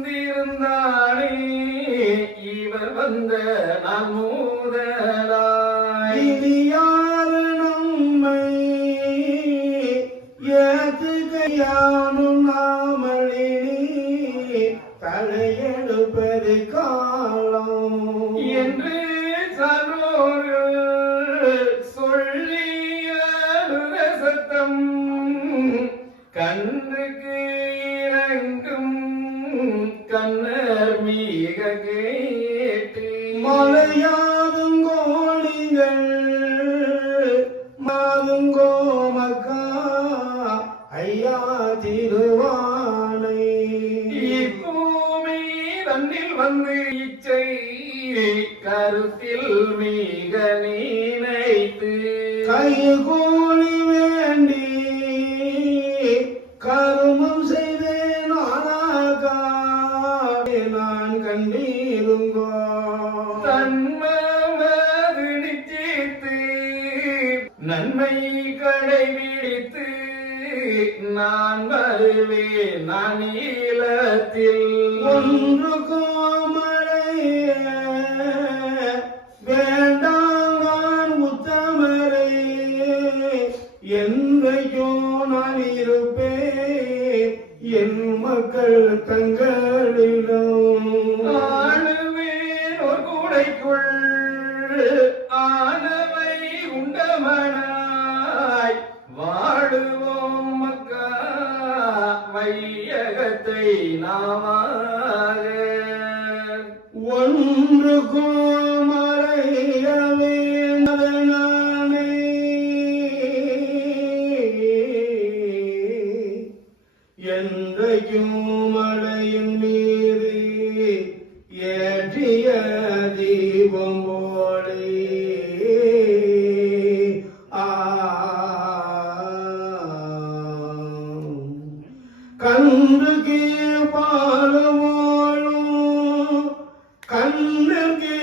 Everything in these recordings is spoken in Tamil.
வாயந்திருந்தானே இவர் வந்த நான் முதலாய் இனியாறு நம்மை ஏத்துகையானும் நாமளினி தலையெடுப்பது காலம் என்று சான்றோர்கள் சொல்லிய சத்தம் கண்ணுக்கு இறங்கும் கண்ணர் மிக கேட்டு மலையாதும் கோழிகள் மாதுங்கோ மக்கா ஐயா திருவானை இப்பூமி தன்னில் வந்து இச்சை கருத்தில் மிக நினைத்து கைகூலி வேண்டி கருமம் செய்தேன் நான் கண்டீருங்கோ தன்மமது நிச்சயித்து நன்மை கடைபிடித்து நான் வருவேன் நான் ஈழத்தில் ஒன்று கோமரைய வேண்டாம் நான் உத்தமரே என்றையோ நான் இருப்பேன் என் மக்கள் தங்களிடம் ஆளுவேன் ஒரு கூடைக்குள் ஆனவை உண்டமனாய் வாழுவோம் மக்கா வையகத்தை நாமாக ஒன்று கோமரையவே நானே என்றைக்கும் மலையின் மீது ஏற்றிய தீபம் போலே கண்ணுக்கு பாலமோளும் கண்ணுக்கு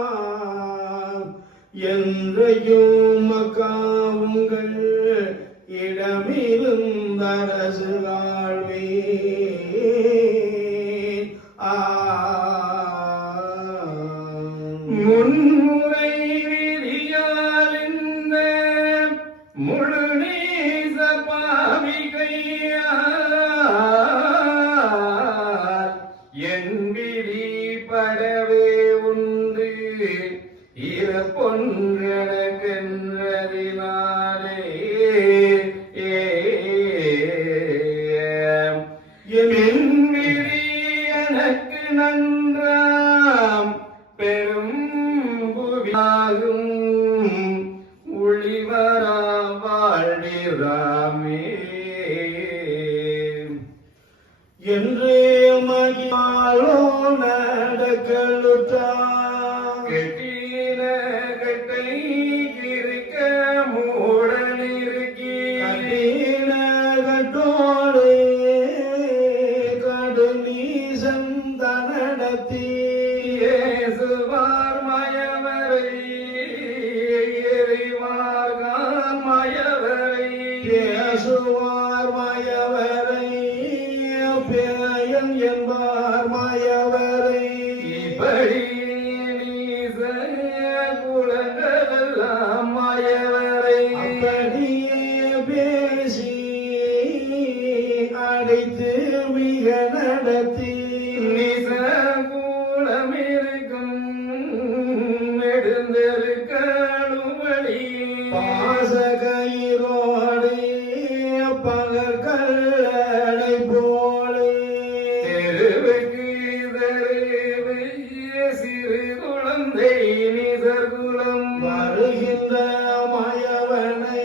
புருவமோளும் என்றையும் மக்காவுங்கள் இடமிருந்த அரசு வாழ்வே முன்முறை விதியால் இந்த முழு நீச பாவிகையால் என் விதி படவே உண்டு இறப்பொன்றெனக்கென்றதினாலே என் விதி எனக்கு நன்றாம் பெரும் புவியாகும் ஒளிவரா வாழ்கிறாமே என்றே மகிழோ நடக்கலுற்றா கெட்டின கட்டை இருக்க மூடனிருக்கி கட்டின கட்டோடு கடு நீசன் தனடத்தி ஏசுவார் மயவரை எறிவார்கான் மயவரை பேசுவார் மாயவரை பேயன் என்பார் மாயவரை இப்படி நீச குலங்களெல்லாம் மயவரை அப்படியே பேசி அடைத்து மிக நடத்தி நிச கூலமிருக்கும் நெடுந்தெருக்களும்படி பாசகயிரோடு பகற்கல்லடை போலே தெருவுக்கு தெருவு சிறு குழந்தை நிசர்குலம் வருகின்ற மாயவனை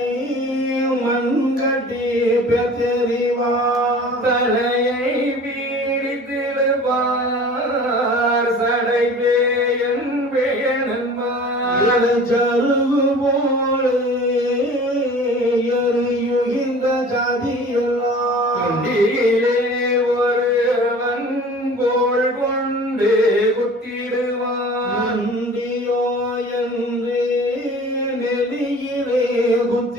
மண் கட்டி பெத்தெறிவா தலையை பீடித்திடுவார் சடை பேயன் பேயனன்பார் சருகு போலே எரியுகின்ற ஜாதியெல்லாம் கொண்டிலே ஒருவன் கோள் கொண்டு குத்திடுவான் நந்தியோ என்று நெறியிலே குத்தி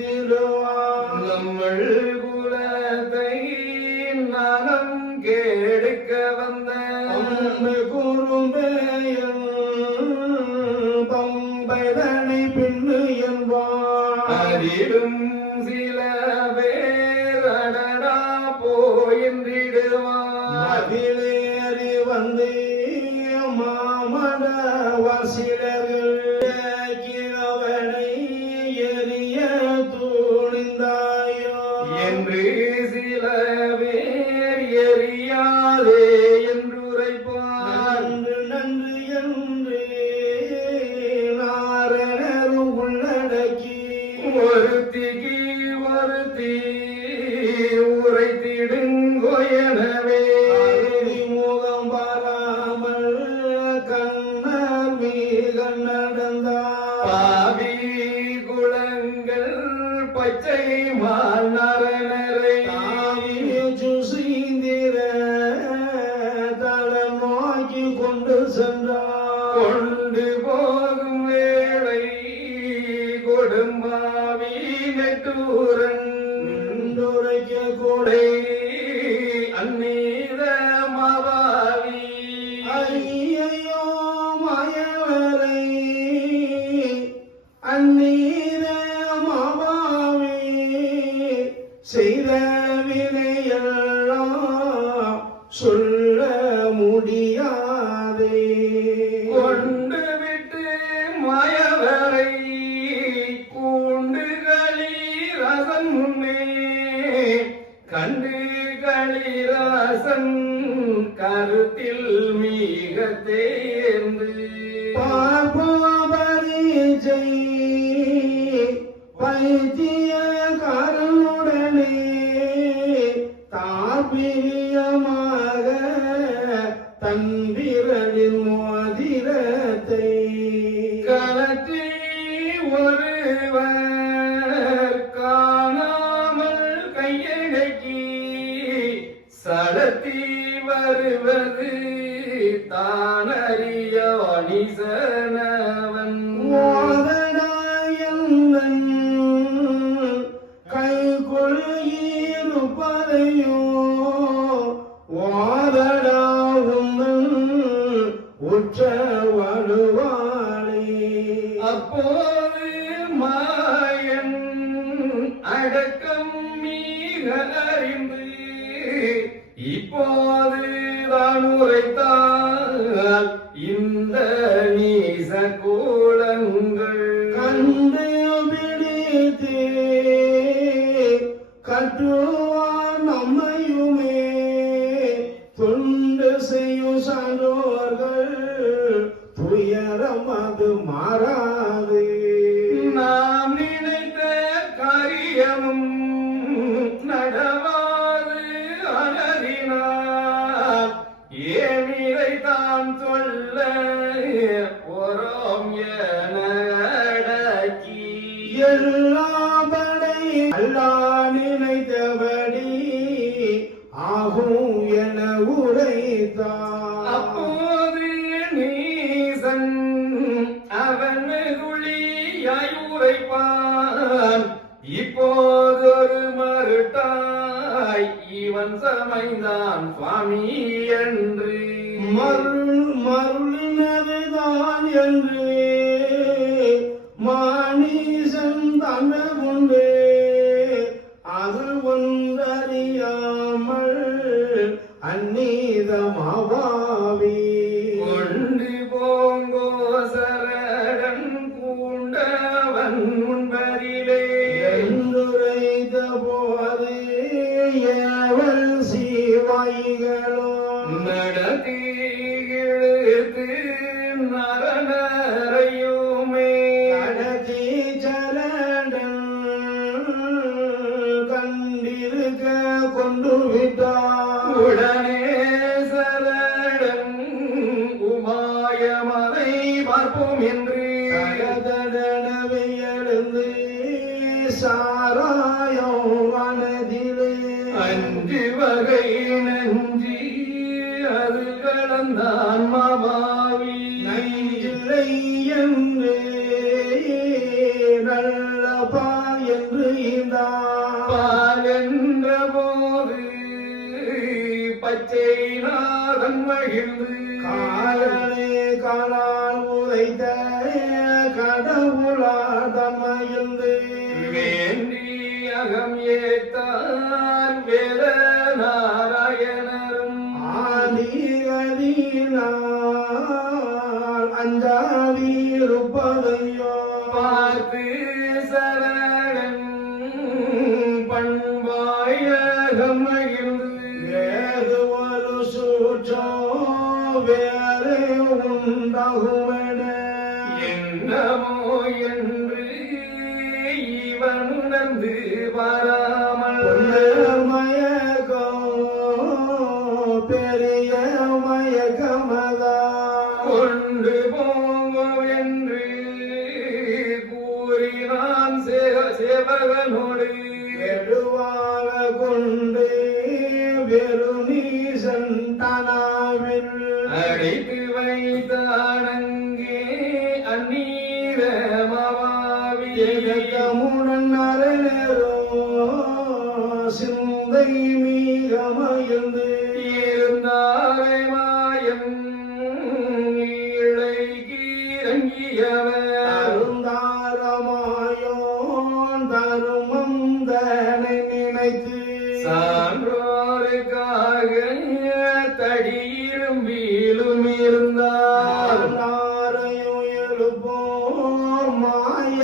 அதிலும் சில பேரடடா போயின்றிடுவார் அதிலேறி வந்து மாமட வாசிலர்கள் அவனை எரிய துணிந்தாயோ என்று சில பேர் எறியாதே என்றுரைப்பார். நன்று நன்று என்று நாரணரும் உள்ளடக்கி ஒருத்திக்கு ஒருத்தி உரைத்திடுங்கோ எனவே முகம் பாராமல் கண்ணர் மீக நடந்தார் பாவி குளங்கள் பச்சை மாநரனரை சுசீந்திர தளம் நோக்கி கொண்டு சென்றார் கொண்டு போகும் வேளை கொடும்பாவி நெட்டூரன் உரைக்க கூட அந்நீத மாபாவி ஐயையோ மாயவரை அந்நீர மாபாவி செய்த வினையெல்லாம் சொல்ல முடியாதே கொண்டு விட்டு மாயவரை கூண்டுகளி ரசன் முன்னே கண்டு களிராசன் கருத்தில் மிக தேர்ந்து பார்ப்பவரிஜை வைத்திய காரனுடனே தாபிரியமாக தன் விரலின் மோதிரத்தை கலத்தி ஒருவர் காணாமல் கையடக்கி சடத்தி வருவது தானறிய அணிசனவன் மோதனாயந்தன் கைக்குள் இருப்பதையோ வாதடாவுந்தன் உற்ற வலுவாளே அப்போது மாயன் அடக்கம் மிக அறிந்து இப்போது தான் உரைத்தால் இந்த நீச கோலங்கள் கண்டு பிடித்து கட்டுவார் நம்மையுமே தொண்டு செய்யும் சான்றோர்கள் துயரம் அது மாறாது நாம் நினைத்த காரியமும் நடவாது அலறினார் ஏமிரை தான் சொல்ல ஒரோம் என அடக்கி எல்லா படை அல்லா நினைத்தபடி ஆகும் என உரைத்தார் அப்போது நீசன் அவன் வெகுளியாய் உரைப்பான் இப்போதொரு மறுட்டாய் இவன் சமைந்தான் சுவாமி என்று மருளினதுதான் என்று மானீசன் தமிழ் கொண்டு அது ஒன்றறியாமல் அந்நீதமாவாவி கொண்டு போங்கோ சரடன் பூண்டவன் முன்பரிலே என்றுரைத்த போது ஏவல் சீவாய்களோ நடத்தி இழுத்து நரனரையுமே கடத்தி சரடன் கண்டிருக்க கொண்டு விட்டார் உடனே சரடன் உமாயமதை பார்ப்போம் என்று கடதடனவை எழுந்து சாராயம் வனதிலே அஞ்சு வகை நஞ்சி அது கடந்தான் மாபாவி நெஞ்சில்லை என்று நல்ல பால் என்று ஈந்தார் பால் என்ற போது பச்சை நாதன் மகிழ்ந்து காலனே காலால் உதைத்த கடவுளாதமைந்து வேல் ஏத்தார் வேத நாராயணரும் ஆதிகதினால் அஞ்சாதிருப்பதையோ பார்த்து சரணன் பண்பாயகம் மகிழ்ந்து ஏது ஒரு சூற்றோ வேறு உண்டாகுமென என்னமோ என்று இவன் உணர்ந்து வராமல் மயக்கோ பெரிய மயக்கமதா கொண்டு போவோம் என்று கூறினான் சேவகனோடு எடுவாக கொண்டு வெறுநீசன் தனாவில் அடைத்து வைத்தானங்கே அந்நீர ஜெகமுடன் அரணரோ சிந்தை மீக மகிழ்ந்து இருந்தாரை மாயம் இழைக்கு இறங்கியவர் அருந்தாரமாயோன் தருமம் தனை நினைத்து சான்றோருக்காக தடியிலும் வீலும் இருந்தார் நாரையோ எழுப்போர் மாய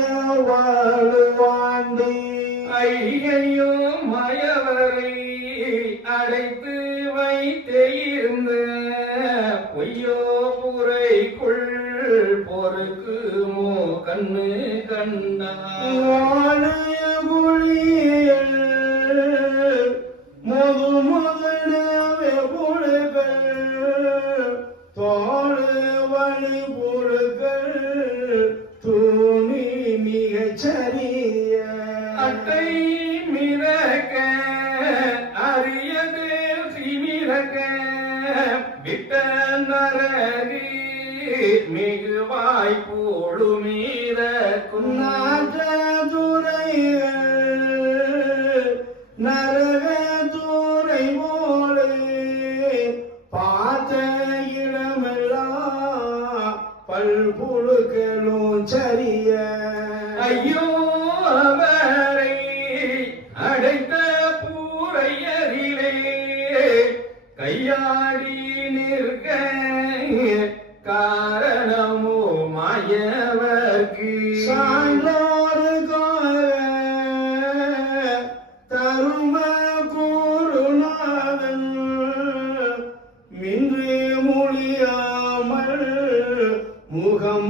வாழ்வாண்டி ஐயையோ மயவரை அடைத்து வைத்தே இருந்த பொய்யோ புரைக்குள் பொறுக்குமோ கண்ணு கண்டார் வாழைய குழியில் முதடவே புழுக்கள் தோடு வழி புழுக்கள் தூணி மிகச்சரிய அட்டை மிரக்க அரியது சிமிரக்க விட்ட நரகு மிகுவாய் போடு மீதக்கும் நரக தூரை போலே பார்த்த இடமெல்லாம் பல்புழுக்களும் சரிய ஐயோ அவரை அடைத்த பூரையரிலே கையாடி நிற்க காரணமோ மாயவர்க்கு தரும கூறுநாதன் மின்று மொழியாமல் முகம்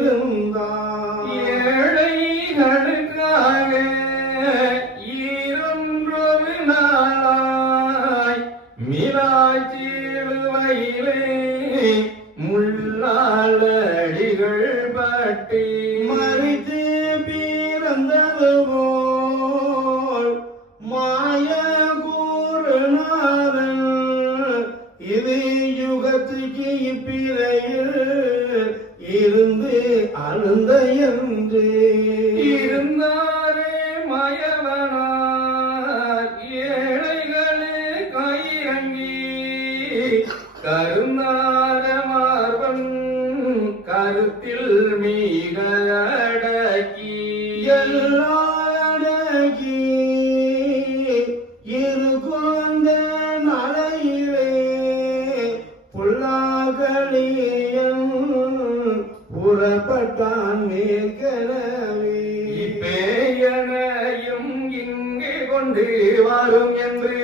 மலர்ந்தங்கிருந்தான் ஏழைகளுக்காக ஈரொன்றொரு நாளாய் மிராச்சிலுவையிலே முள்ளாளடிகள் பட்டி மறித்து பிறந்தது போல் மாய கூறுநாதன் இது யுகத்துக்கு இப்பிறையில் இருந்து அழுந்த என்று இருந்தாரே மயவனார் ஏழைகளே கையிறங்கி கருந்தார மார்பன் கருத்தில் மிக அடக்கி எல்லாடகி இருகொண்ட நடையிலே புல்லாகலியன் புறப்பட்டான் மேற்கனவே இப்பேயனையும் இங்கே கொண்டு வரும் என்று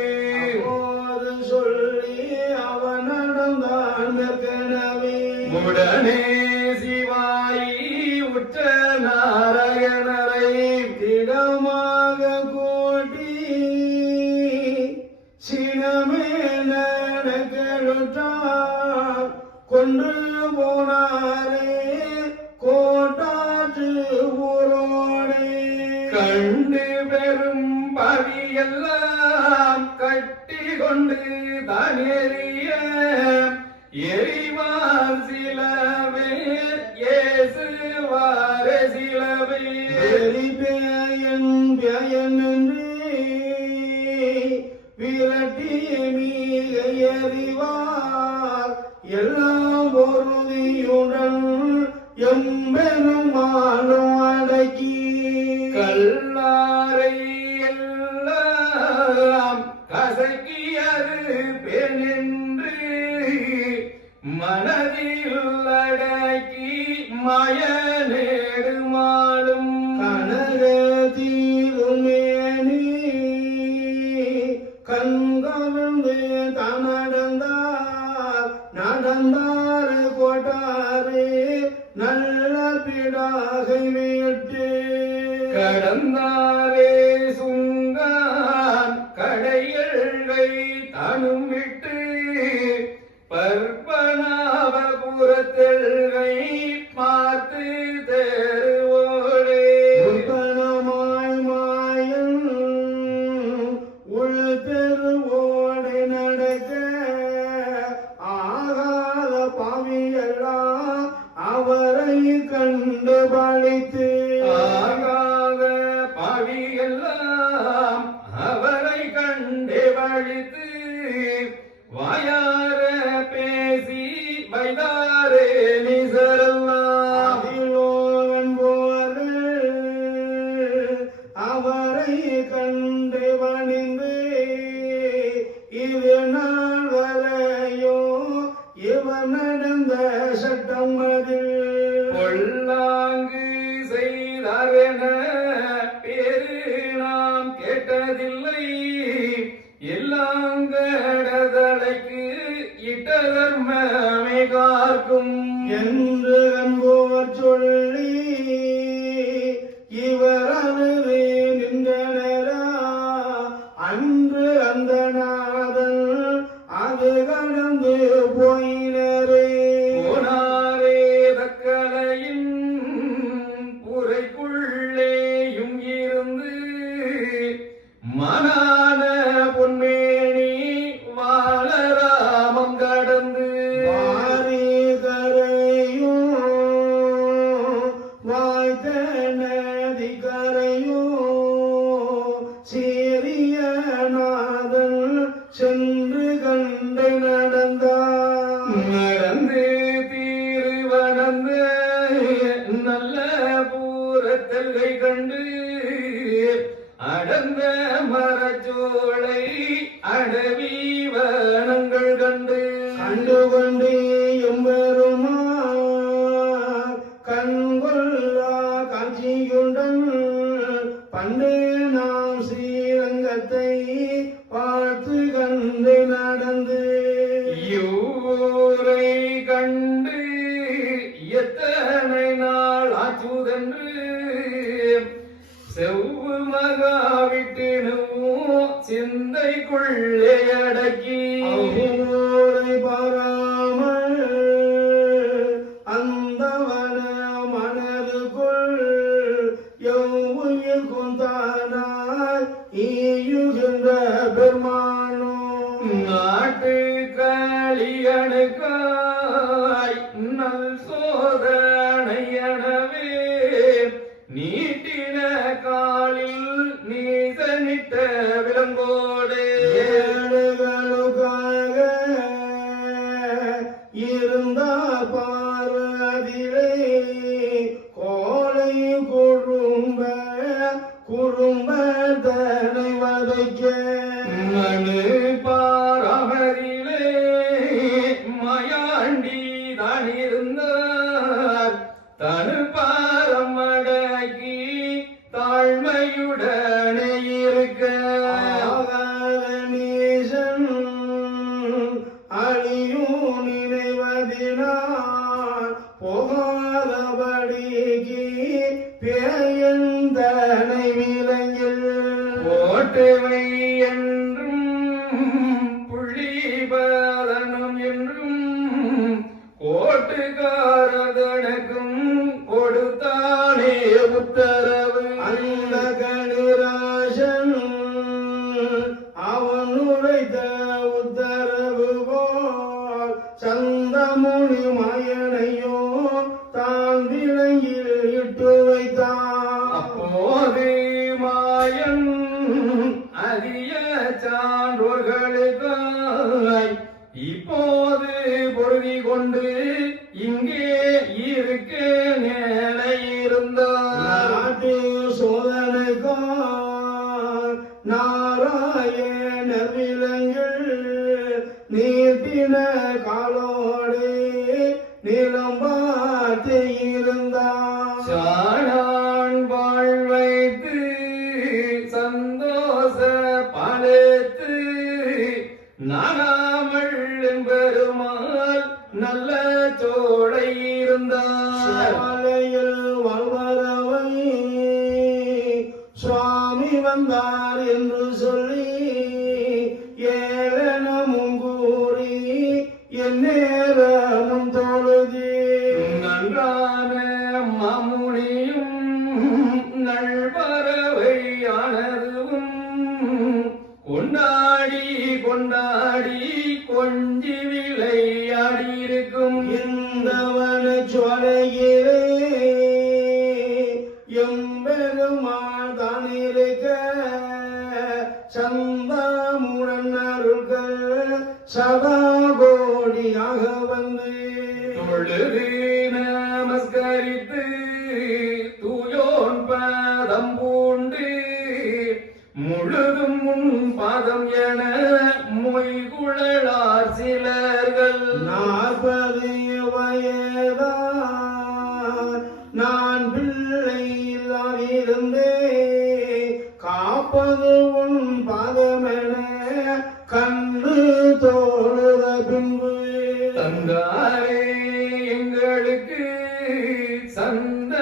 அப்போது சொல்லி அவன் நடந்தான் மேற்கனவே உடனே சிவாயி உற்ற நாராயணரை திடமாக கூட்டி சினமே நடக்கலுற்றார் கொன்று போனாரே கோட்டாற்று ஊரோடே கண்டு பெரும் பவியெல்லாம் கட்டி கொண்டு தானேறிய எரிவார் சில பேர் ஏசுவார சில பேர் பேயன் பேயன் என்று விரட்டி மீக எறிவார் எல்லாம் பொருதியுடன் எம்பெருமானும் அடக்கி கல்லாரை மாய நேடுமாலும் கனக தீருமேனி கண்கவிழ்ந்து நடந்தார் கோட்டாரே நல்ல பிடாகை மீட்டு கடந்தாரே சுங்கான் கடையல்கை தனும் விட்டு பற்பனாபபுரத்தெல்கை பார்த்து தெருவோடே உத்தனமாய் மாயன் உள் தெருவோடை நடக்க ஆகாத பாவியெல்லாம் அவரை கண்டு பழித்து ஆகாத பாவியெல்லாம் அவரை கண்டு வழித்து வாயார பேசி வைதாரே நிசரெல்லாம் அதிலோகன் போர்கள் அவரை கண்டு பணிந்து இது நாள் வரையோ இவர் நடந்த சட்டம் அதில் பொல்லாங்கு செய்தாரென பேரு நாம் கேட்டதில்லை எல்லாங்கடதலைக்கு இட்ட தர்மமே காக்கும் என்று அன்போர் சொல்லி இவர் அழுது நின்றனரா அன்று அந்த நாதன் அது கடந்து போயினரே போனாரே தக்கலையின் புரைக்குள்ளேயும் இருந்து மனான பொன்மேனி வாழராமம் கடந்து வாரி கரையும் வாய்த்த நதி கரையும் சீரிய நாதன் சென்று கண்டு நடந்தார் நடந்து தீருவனந்த நல்ல பூரத்தல்கை கண்டு அடர்ந்த மரச்சோலை அடவி வனங்கள் கண்டு கண்டுகொண்டு எம்பெருமா கண்கொள்ளா காட்சியுடன் பண்டு நாம் ஸ்ரீரங்கத்தை பார்த்து கண்டு நடந்து யூரை கண்டு எத்தனை நாள் ஆச்சுதென்று செவ்வு மகாவிட்டினும் சிந்தைக்குள்ளே அடக்கி ஊரை பாராமல் அந்தவன மனதுக்குள் எவ்வுயிர் குந்தானாய் ஈயுகின்ற பெருமானோ நாட்டு களியணுக்காய் நல் சோதனை எனவே நீட்டின காலில் நீசனிட்ட விலங்கோடு ஏழைகளுக்காக இருந்த பார்வதிலே கோலை குறும்பதனை வதைக்க மனு பாரமரிலே மயாண்டி தான் இருந்தார் தனு பாரம் அடக்கி தாழ்மையுடனே இருக்க நீசன் அழியும் நினைவதினால் போகாதபடிக்கு பேயந்தனை விலங்கில் ஓட்டுவை என்றும் புள்ளிபதனம் என்றும் கோட்டுக்காரதனுக்கும் கொடுத்தானே உத்தரவு அந்த கணிராசன் அவன் உரைத்த உத்தரவு போல் சந்தமுனி மயனையோ தான் விலங்கில் இட்டு வைத்தான் அப்போது மாயன் அரிய சான்றோர்களுக்காய் இப்போது பொருதி கொண்டு இங்கே இருக்க நிலையிருந்தார் நாட்டு சோதனைக்கார் நாராயணர் விலங்கில் நீட்டின காலோடு நிலம் பார்த்து இருந்த சோலையில் வாழ்வரவை சுவாமி வந்தார் என்று சொல்லி ஏளனமும் கூறி என் நேரமும் தொழுதி நன்றான மாமுனியும் நல்பறவையானதுவும் கொண்டாடி கொண்டாடி கொஞ்சி விளையாடி இருக்கும் இந்தவன சோலையிலே எம்பெருமாள் தான் இருக்க சந்தமுடன் அருள்கள் சதா கோடியாக வந்து தொழுது நமஸ்கரித்து தூயோன் பாதம் பூண்டு முழுதும் முன் பாதம் என மொய்குழலார் சிலர்கள் 40 வயதார் நான் பிள்ளை இல்லாதிருந்தே காப்பது உன் பாதமென கண்டு தோழுத பின்பு தந்தாரே எங்களுக்கு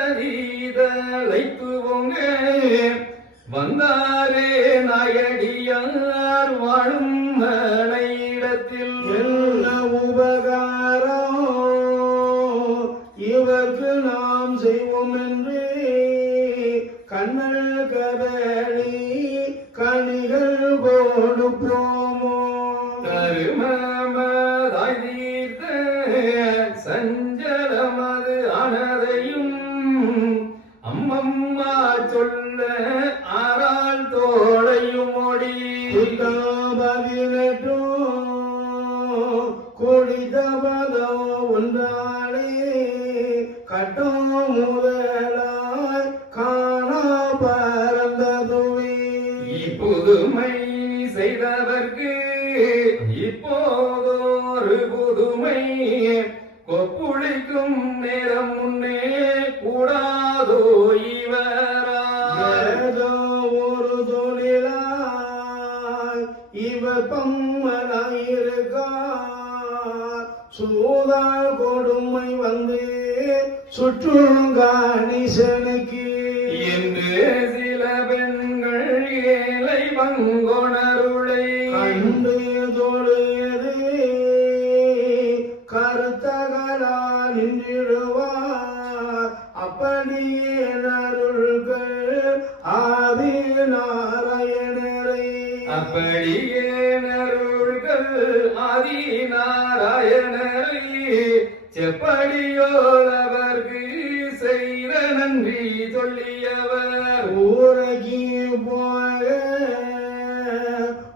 சந்ததிதலை துவங்க வந்தாரே நாயடியார் வாழும் மனையிடத்தில் என்ன உபகாரம் இவர்க்கு நாம் செய்வோம் என்று கண்ணல் கதடி கனிகள் கொடுப்போமோ தருமமதாய் தீர்த்த சஞ்சலமது ஆனதையும் அம்மம்மா சொல்ல ஆறால் தோளையும் ஓடி 18 குடிதபதோ ஒன்றாளே கட்டம் முதலாய் காணா பறந்ததுவே புதுமை செய்தவர்க்கு இப்போதொரு புதுமை கொப்புளிக்கும் நேரம் முன்னே கூடாதோ இவரா ஏதோ ஒரு தொழிலாய் இவர் பம்மனாயிருக்கார் சூதால் கொடுமை வந்து சுற்றும் காணிசனுக்கு என்று சில பெண்கள் ஏழை பங்கொணருளை கண்டு தொழுது கருத்தகலா நின்றிடுவார் அப்படியே அருள்கள் ஆதி நாராயணரை அப்படியே நருள்கள் ஆதி நாராயணரை செப்படியோலவர்க்கு செய்த நன்றி சொல்லியவர் ஊரகி போக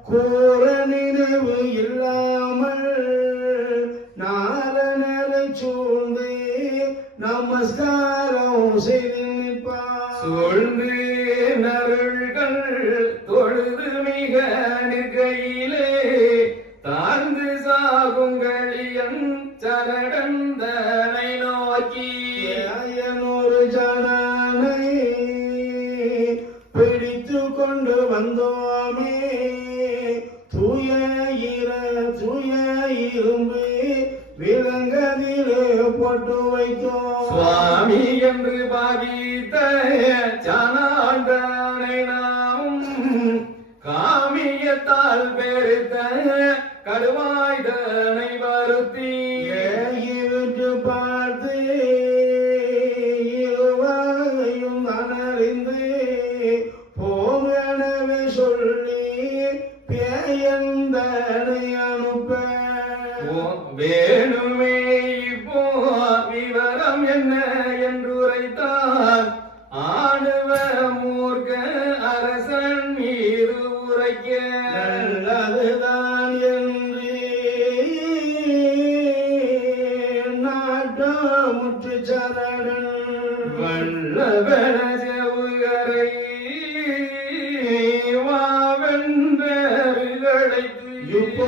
கூற நினைவு இல்லாமல் நாரணரை சூழ்ந்து நமஸ்காரம் செய்து நிற்பார் சூழ்ந்து நருள்கள் தொழுது மிக நிற்கையிலே தாழ்ந்து சாகுங்களியன் சரணந்தனை நோக்கி ஐயனொரு ஜனனை பிடித்து கொண்டு வந்தோமே தூய இரும்பு விலங்கதிலே போட்டு வைத்தோம் சுவாமி என்று பாவித்த சனாண்டனை நாம் காமியத்தால் பெருத்த கடுவாய்தனை வருத்தி ஏகிவிட்டு பார்த்து இருவகையும் அனறிந்து போங்கனவே சொல்லி பேயந்தனை அனுப்ப வேணுமே இப்போ விவரம் என்ன என்று உரைத்தார் ஆணுவ மூர்க்க அரசன் மீது உரைக்க நல்லதுதான் என்று நாட்டமுற்று சரணன் வல்லவன செவுகரை வாவென்றழைத்து இப்போ